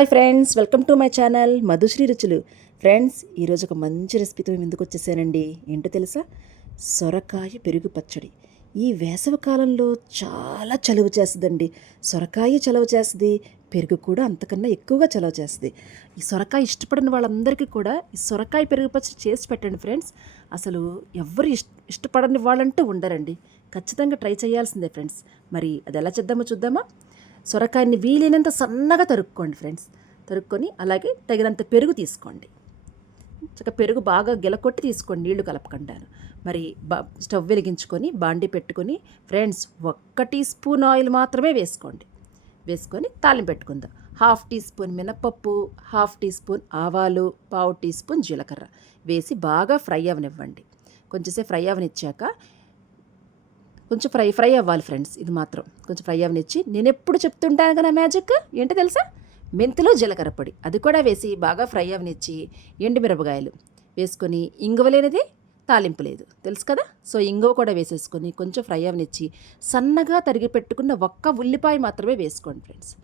Hi friends welcome to my channel Madhushree Ruchulu. Friends ఈరోజు ఒక మంచి రెసిపీతో మేము ముందుకు వచ్చేసానండి. ఏంటో తెలుసా? సొరకాయ పెరుగు పచ్చడి. ఈ వేసవి కాలంలో చాలా చలువ చేస్తుందండి. సొరకాయ చలువ చేస్తుంది పెరుగు కూడా అంతకన్నా ఎక్కువగా చలువ చేస్తుంది. ఈ సొరకాయ ఇష్టపడిన వాళ్ళందరికీ కూడా ఈ సొరకాయ పెరుగు పచ్చడి చేసి పెట్టండి ఫ్రెండ్స్. అసలు ఎవరు ఇష్ట ఇష్టపడని వాళ్ళంటూ ఉండరండి. ఖచ్చితంగా ట్రై చేయాల్సిందే ఫ్రెండ్స్. మరి అది ఎలా చేద్దామో చూద్దామా? సొరకాయని వీలైనంత సన్నగా తరుక్కోండి ఫ్రెండ్స్. తరుక్కొని అలాగే తగినంత పెరుగు తీసుకోండి. చక్క పెరుగు బాగా గెలకొట్టి తీసుకోండి నీళ్ళు కలపకుండాను. మరి బా స్టవ్ వెలిగించుకొని బాండి పెట్టుకొని ఫ్రెండ్స్ ఒక్క టీ స్పూన్ ఆయిల్ మాత్రమే వేసుకోండి. వేసుకొని తాలింపు పెట్టుకుందాం. హాఫ్ టీ స్పూన్ మినపప్పు హాఫ్ టీ స్పూన్ ఆవాలు పావు టీ స్పూన్ జీలకర్ర. వేసి బాగా ఫ్రై అవనివ్వండి. కొంచెంసేపు ఫ్రై అవనిచ్చాక కొంచెం ఫ్రై ఫ్రై అవ్వాలి ఫ్రెండ్స్ ఇది మాత్రం. కొంచెం ఫ్రై అవనిచ్చి నేను ఎప్పుడు చెప్తుంటాను కదా మ్యాజిక్ ఏంటో తెలుసా? మెంతులు జీలకర్ర పొడి. అది కూడా వేసి బాగా ఫ్రై అవనిచ్చి ఎండుమిరపకాయలు వేసుకొని ఇంగువలేనిది తాలింపు లేదు. తెలుసు కదా? సో ఇంగువ కూడా వేసేసుకొని కొంచెం ఫ్రై అవనిచ్చి సన్నగా తరిగి పెట్టుకున్న ఒక్క ఉల్లిపాయ మాత్రమే వేసుకోండి ఫ్రెండ్స్.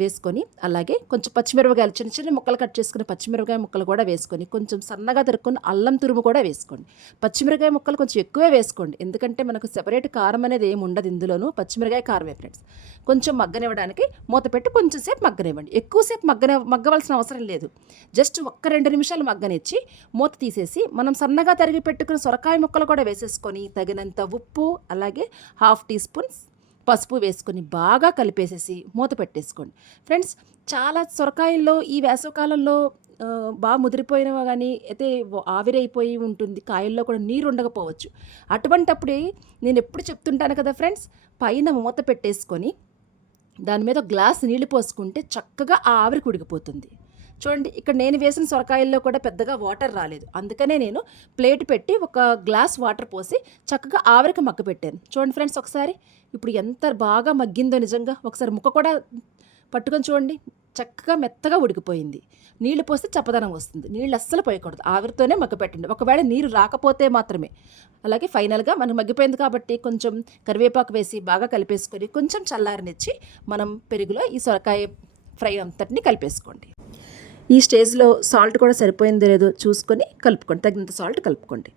వేసుకొని అలాగే కొంచెం పచ్చిమిరపకాయలు చిన్న చిన్న ముక్కలు కట్ చేసుకుని పచ్చిమిరపకాయ ముక్కలు కూడా వేసుకొని కొంచెం సన్నగా తరుక్కుని అల్లం తురుము కూడా వేసుకోండి. పచ్చిమిరకాయ ముక్కలు కొంచెం ఎక్కువే వేసుకోండి. ఎందుకంటే మనకు సెపరేట్ కారం అనేది ఏమి ఉండదు ఇందులోనూ. పచ్చిమిరకాయ కారమే ఫ్రెండ్స్ కొంచెం మగ్గనివ్వడానికి మూత పెట్టి కొంచెం సేపు మగ్గనివ్వండి. ఎక్కువసేపు మగ్గన మగ్గవలసిన అవసరం లేదు. జస్ట్ ఒక్క రెండు నిమిషాలు మగ్గనిచ్చి మూత తీసేసి మనం సన్నగా తరిగి పెట్టుకున్న సొరకాయ ముక్కలు కూడా వేసేసుకొని తగినంత ఉప్పు అలాగే హాఫ్ టీ స్పూన్ పసుపు వేసుకొని బాగా కలిపేసేసి మూత పెట్టేసుకోండి. ఫ్రెండ్స్ చాలా సొరకాయల్లో ఈ వేసవకాలంలో బాగా ముదిరిపోయినవా కానీ అయితే ఆవిరైపోయి ఉంటుంది. కాయల్లో కూడా నీరు ఉండకపోవచ్చు. అటువంటప్పుడే నేను ఎప్పుడు చెప్తుంటాను కదా ఫ్రెండ్స్ పైన మూత పెట్టేసుకొని దాని మీద గ్లాస్ నీళ్ళు పోసుకుంటే చక్కగా ఆ ఆవిరి కుడికిపోతుంది చూడండి ఇక్కడ నేను వేసిన సొరకాయల్లో కూడా పెద్దగా వాటర్ రాలేదు. అందుకనే నేను ప్లేట్ పెట్టి ఒక గ్లాస్ వాటర్ పోసి చక్కగా ఆవిరికి మగ్గ పెట్టాను. చూడండి ఫ్రెండ్స్ ఒకసారి ఇప్పుడు ఎంత బాగా మగ్గిందో నిజంగా. ఒకసారి ముక్క కూడా పట్టుకొని చూడండి చక్కగా మెత్తగా ఉడికిపోయింది. నీళ్ళు పోస్తే చప్పదనం వస్తుంది. నీళ్ళు అస్సలు పోయకూడదు. ఆవిరితోనే మగ్గ పెట్టండి. ఒకవేళ నీరు రాకపోతే మాత్రమే. అలాగే ఫైనల్గా మనకు మగ్గిపోయింది కాబట్టి కొంచెం కరివేపాకు వేసి బాగా కలిపేసుకొని కొంచెం చల్లారనిచ్చి మనం పెరుగులో ఈ సొరకాయ ఫ్రై అంతటిని కలిపేసుకోండి. ఈ స్టేజ్లో సాల్ట్ కూడా సరిపోయిందో లేదో చూసుకొని కలుపుకోండి. తగినంత సాల్ట్ కలుపుకోండి.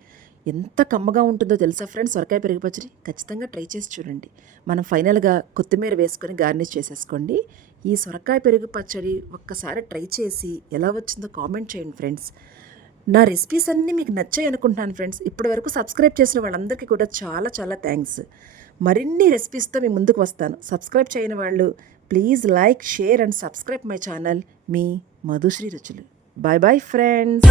ఎంత కమ్మగా ఉంటుందో తెలుసా ఫ్రెండ్స్? సొరకాయ పెరుగు పచ్చడి ఖచ్చితంగా ట్రై చేసి చూడండి. మనం ఫైనల్గా కొత్తిమీర వేసుకొని గార్నిష్ చేసేసుకోండి. ఈ సొరకాయ పెరుగు పచ్చడి ఒక్కసారి ట్రై చేసి ఎలా వచ్చిందో కామెంట్ చేయండి ఫ్రెండ్స్. నా రెసిపీస్ అన్నీ మీకు నచ్చాయి అనుకుంటున్నాను ఫ్రెండ్స్. ఇప్పటి వరకు సబ్స్క్రైబ్ చేసిన వాళ్ళందరికీ కూడా చాలా చాలా థ్యాంక్స్. మరిన్ని రెసిపీస్తో మీ ముందుకు వస్తాను. సబ్స్క్రైబ్ చేయని వాళ్ళు please like share and subscribe my channel మీ మధుశ్రీ రుచులు బాయ్ బాయ్ ఫ్రెండ్స్